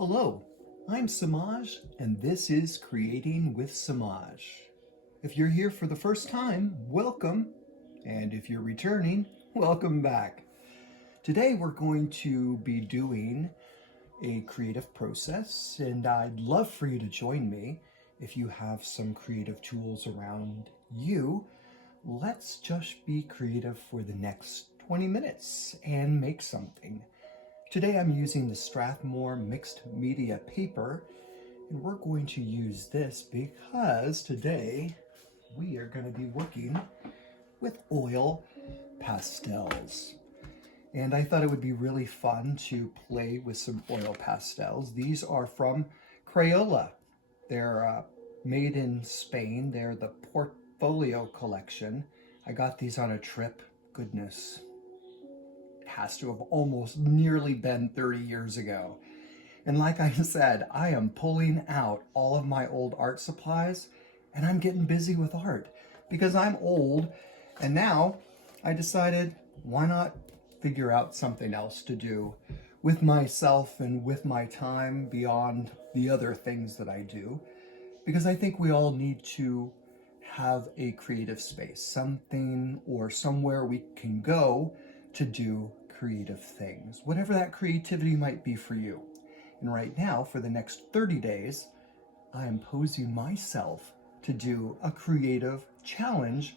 Hello, I'm Samaj, and this is Creating with Samaj. If you're here for the first time, welcome, and if you're returning, welcome back. Today we're going to be doing a creative process, and I'd love for you to join me. If you have some creative tools around you, let's just be creative for the next 20 minutes and make something. Today I'm using the Strathmore mixed media paper, and we're going to use this because today we are going to be working with oil pastels. And I thought it would be really fun to play with some oil pastels. These are from Crayola. They're made in Spain. They're the Portfolio collection. I got these on a trip. Goodness, has to have almost nearly been 30 years ago. And like I said, I am pulling out all of my old art supplies and I'm getting busy with art because I'm old. And now I decided, why not figure out something else to do with myself and with my time beyond the other things that I do? Because I think we all need to have a creative space, something or somewhere we can go to do creative things, whatever that creativity might be for you. And right now, for the next 30 days, I am posing myself to do a creative challenge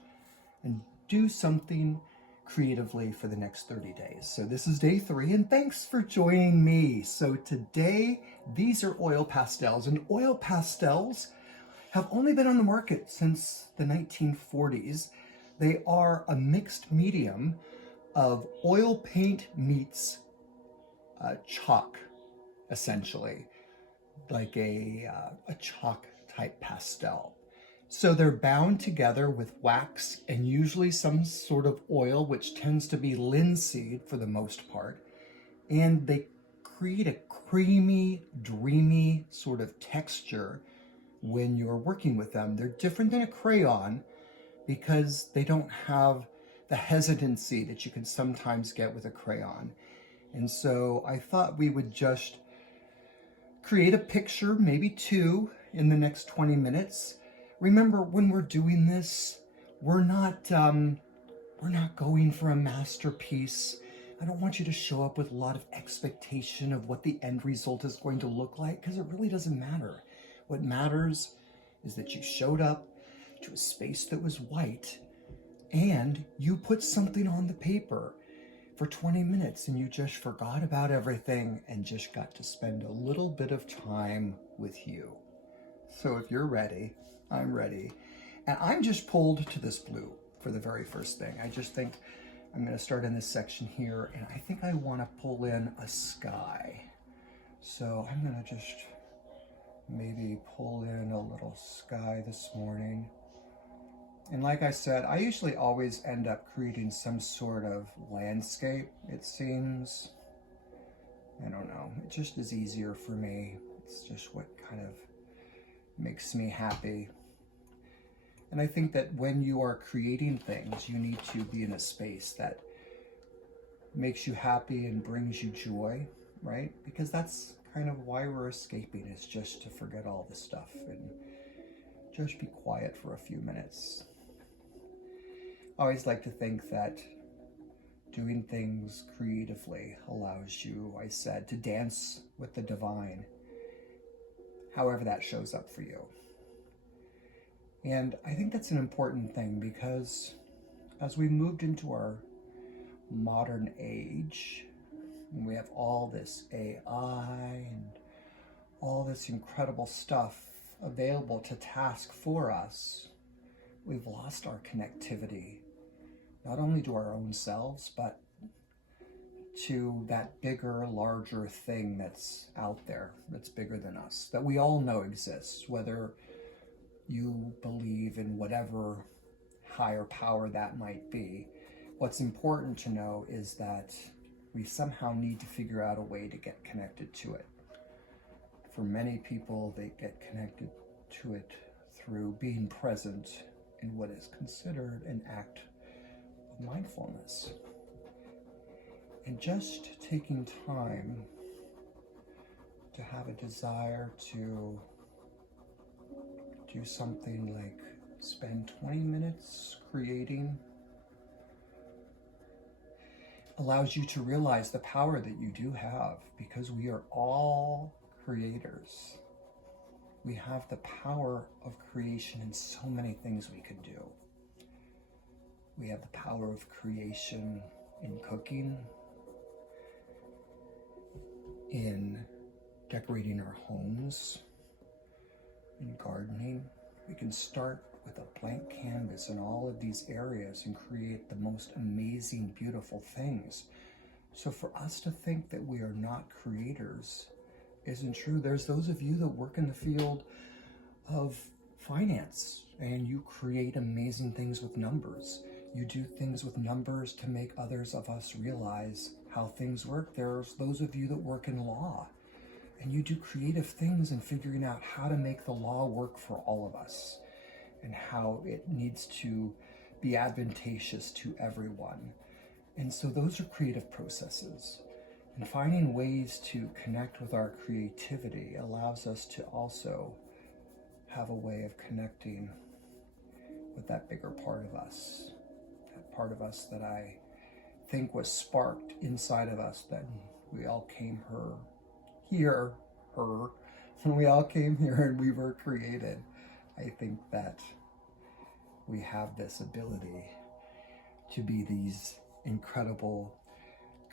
and do something creatively for the next 30 days. So this is day 3, and thanks for joining me. So today, these are oil pastels, and oil pastels have only been on the market since the 1940s. They are a mixed medium of oil paint meets chalk, essentially, like a chalk type pastel. So they're bound together with wax and usually some sort of oil, which tends to be linseed for the most part. And they create a creamy, dreamy sort of texture when you're working with them. They're different than a crayon because they don't have the hesitancy that you can sometimes get with a crayon. And so I thought we would just create a picture, maybe 2, in the next 20 minutes. Remember, when we're doing this, we're not going for a masterpiece. I don't want you to show up with a lot of expectation of what the end result is going to look like, because it really doesn't matter. What matters is that you showed up to a space that was white and you put something on the paper for 20 minutes and you just forgot about everything and just got to spend a little bit of time with you. So if you're ready, I'm ready. And I'm just pulled to this blue for the very first thing. I just think I'm going to start in this section here, and I think I want to pull in a sky. So I'm going to just maybe pull in a little sky this morning. And like I said, I usually always end up creating some sort of landscape, it seems. I don't know, it just is easier for me. It's just what kind of makes me happy. And I think that when you are creating things, you need to be in a space that makes you happy and brings you joy, right? Because that's kind of why we're escaping, is just to forget all the stuff and just be quiet for a few minutes. I always like to think that doing things creatively allows you, I said, to dance with the divine, however that shows up for you. And I think that's an important thing, because as we moved into our modern age, and we have all this AI and all this incredible stuff available to task for us, we've lost our connectivity, not only to our own selves, but to that bigger, larger thing that's out there, that's bigger than us, that we all know exists, whether you believe in whatever higher power that might be. What's important to know is that we somehow need to figure out a way to get connected to it. For many people, they get connected to it through being present in what is considered an act of mindfulness. And just taking time to have a desire to do something like spend 20 minutes creating allows you to realize the power that you do have, because we are all creators. We have the power of creation in so many things we could do. We have the power of creation in cooking, in decorating our homes, in gardening. We can start with a blank canvas in all of these areas and create the most amazing, beautiful things. So for us to think that we are not creators isn't true. There's those of you that work in the field of finance and you create amazing things with numbers. You do things with numbers to make others of us realize how things work. There's those of you that work in law and you do creative things in figuring out how to make the law work for all of us and how it needs to be advantageous to everyone. And so those are creative processes. And finding ways to connect with our creativity allows us to also have a way of connecting with that bigger part of us, that part of us that I think was sparked inside of us, that we all came here, when we all came here and we were created. I think that we have this ability to be these incredible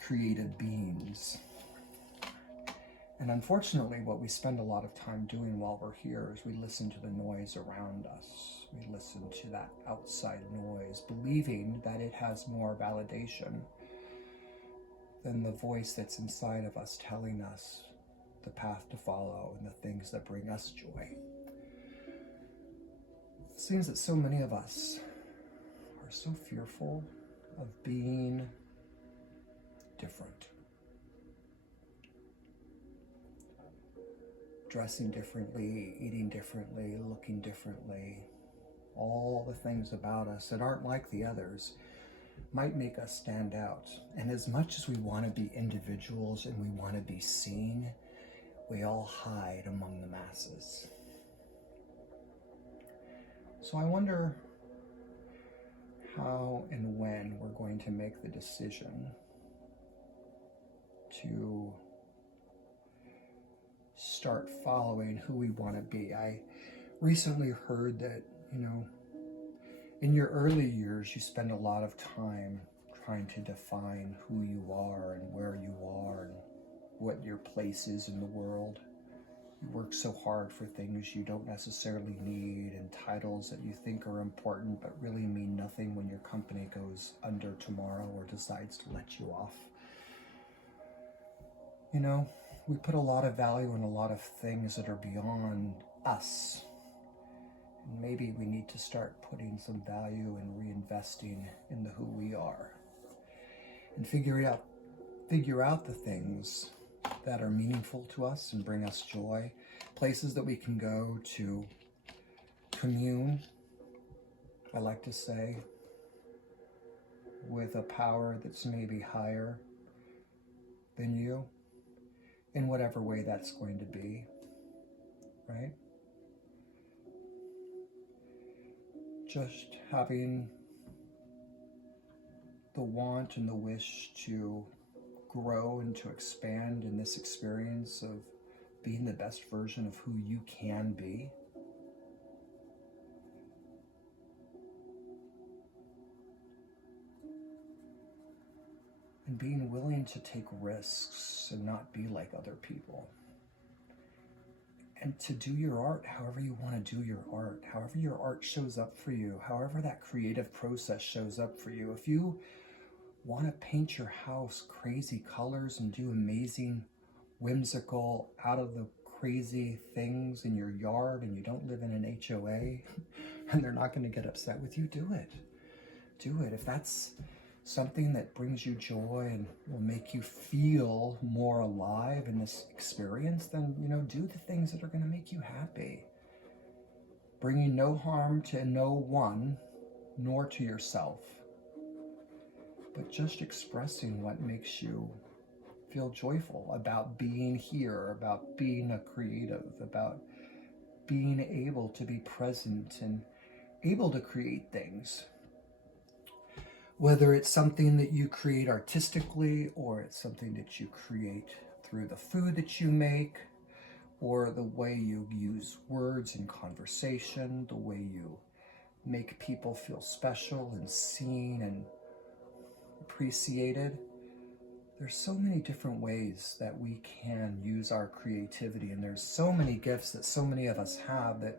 creative beings. And unfortunately, what we spend a lot of time doing while we're here is we listen to the noise around us. We listen to that outside noise, believing that it has more validation than the voice that's inside of us telling us the path to follow and the things that bring us joy. It seems that so many of us are so fearful of being different, dressing differently, eating differently, looking differently. All the things about us that aren't like the others might make us stand out. And as much as we want to be individuals and we want to be seen, we all hide among the masses. So I wonder how and when we're going to make the decision to start following who we want to be. I recently heard that, in your early years, you spend a lot of time trying to define who you are and where you are and what your place is in the world. You work so hard for things you don't necessarily need and titles that you think are important but really mean nothing when your company goes under tomorrow or decides to let you off. We put a lot of value in a lot of things that are beyond us. And maybe we need to start putting some value and reinvesting in the who we are and figure out the things that are meaningful to us and bring us joy, places that we can go to commune, I like to say, with a power that's maybe higher than you, in whatever way that's going to be, right? Just having the want and the wish to grow and to expand in this experience of being the best version of who you can be. And being willing to take risks and not be like other people. And to do your art however you want to do your art, however your art shows up for you, however that creative process shows up for you. If you want to paint your house crazy colors and do amazing, whimsical, out of the crazy things in your yard and you don't live in an HOA and they're not going to get upset with you, do it. Do it. If that's something that brings you joy and will make you feel more alive in this experience, then, do the things that are going to make you happy. Bringing no harm to no one, nor to yourself, but just expressing what makes you feel joyful about being here, about being a creative, about being able to be present and able to create things. Whether it's something that you create artistically, or it's something that you create through the food that you make, or the way you use words in conversation, the way you make people feel special and seen and appreciated. There's so many different ways that we can use our creativity, and there's so many gifts that so many of us have that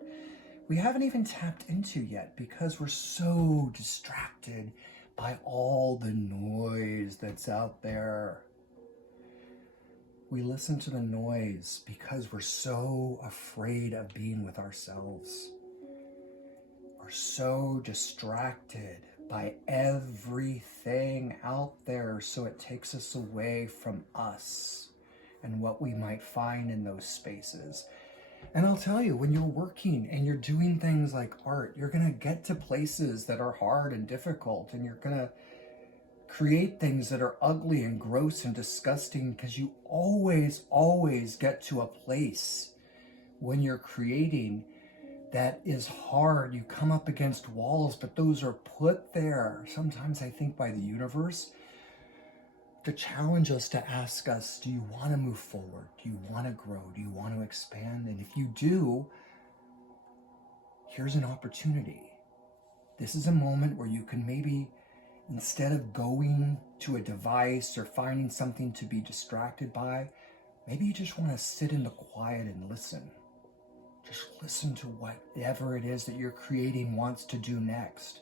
we haven't even tapped into yet because we're so distracted by all the noise that's out there. We listen to the noise because we're so afraid of being with ourselves. We're so distracted by everything out there, so it takes us away from us and what we might find in those spaces. And I'll tell you, when you're working and you're doing things like art, you're going to get to places that are hard and difficult, and you're going to create things that are ugly and gross and disgusting, because you always get to a place when you're creating that is hard. You come up against walls, but those are put there, sometimes I think by the universe, to challenge us, to ask us, do you want to move forward? Do you want to grow? Do you want to expand? And if you do, here's an opportunity. This is a moment where you can maybe, instead of going to a device or finding something to be distracted by, maybe you just want to sit in the quiet and listen. Just listen to whatever it is that you're creating wants to do next.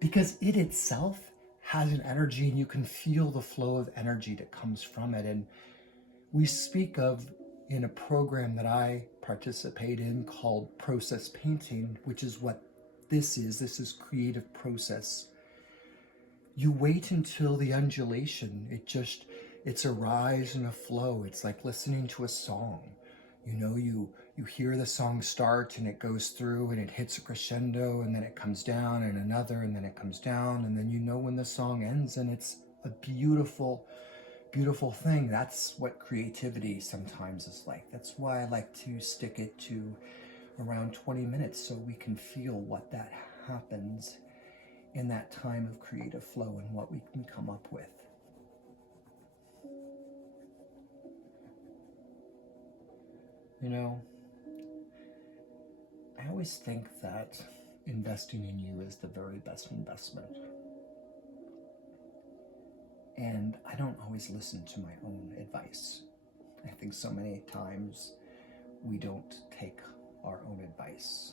Because it itself has an energy, and you can feel the flow of energy that comes from it. And we speak of, in a program that I participate in called process painting, which is what this is creative process. You wait until the undulation. It's a rise and a flow. It's like listening to a song. You hear the song start, and it goes through, and it hits a crescendo, and then it comes down, and another, and then it comes down, and then you know when the song ends, and it's a beautiful, beautiful thing. That's what creativity sometimes is like. That's why I like to stick it to around 20 minutes, so we can feel what that happens in that time of creative flow and what we can come up with. I always think that investing in you is the very best investment. And I don't always listen to my own advice. I think so many times we don't take our own advice.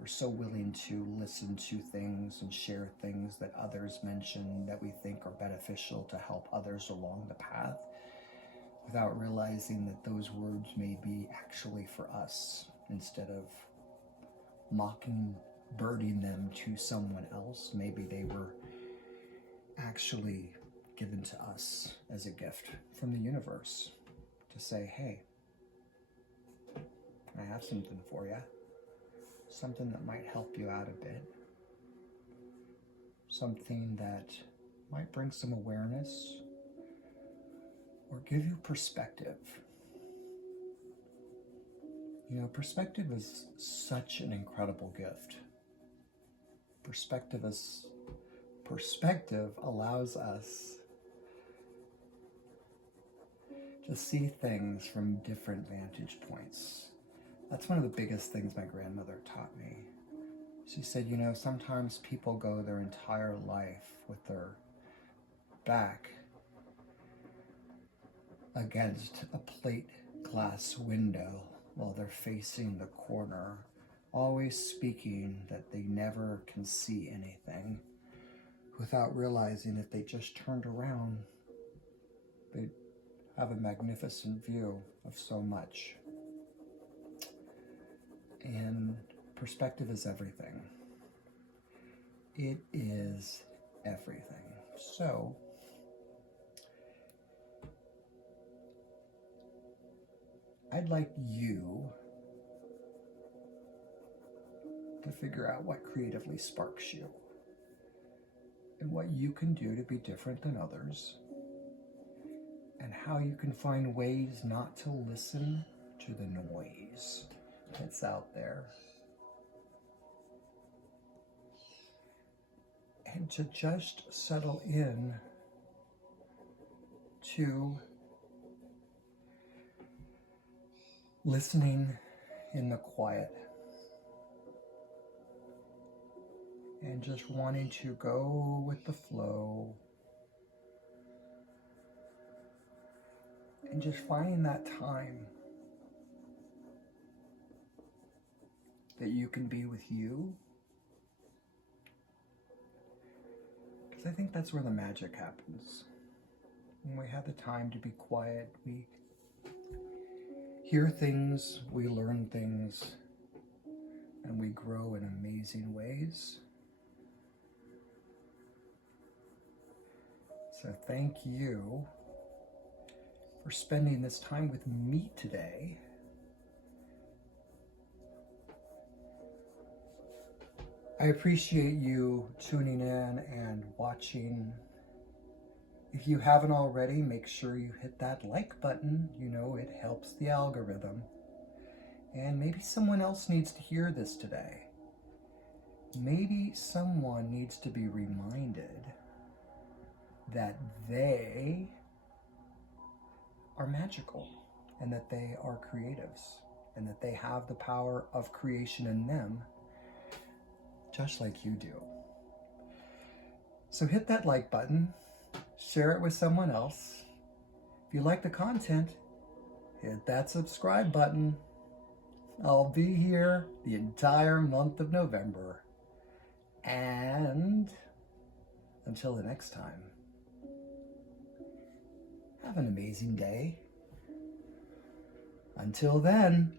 We're so willing to listen to things and share things that others mention that we think are beneficial to help others along the path, without realizing that those words may be actually for us, instead of birding them to someone else. Maybe they were actually given to us as a gift from the universe to say, hey, I have something for you. Something that might help you out a bit. Something that might bring some awareness or give you perspective. Perspective is such an incredible gift. Perspective allows us to see things from different vantage points. That's one of the biggest things my grandmother taught me. She said, sometimes people go their entire life with their back against a plate glass window while they're facing the corner, always speaking that they never can see anything, without realizing if they just turned around, they'd have a magnificent view of so much. And perspective is everything. It is everything. So, I'd like you to figure out what creatively sparks you and what you can do to be different than others, and how you can find ways not to listen to the noise that's out there, and to just settle in to listening in the quiet and just wanting to go with the flow and just finding that time that you can be with you. Because I think that's where the magic happens. When we have the time to be quiet, we hear things, we learn things, and we grow in amazing ways. So thank you for spending this time with me today. I appreciate you tuning in and watching. If you haven't already, make sure you hit that like button. You know, it helps the algorithm. And maybe someone else needs to hear this today. Maybe someone needs to be reminded that they are magical and that they are creatives and that they have the power of creation in them, just like you do. So hit that like button, share it with someone else. If you like the content, hit that subscribe button. I'll be here the entire month of November. And until the next time, have an amazing day. Until then,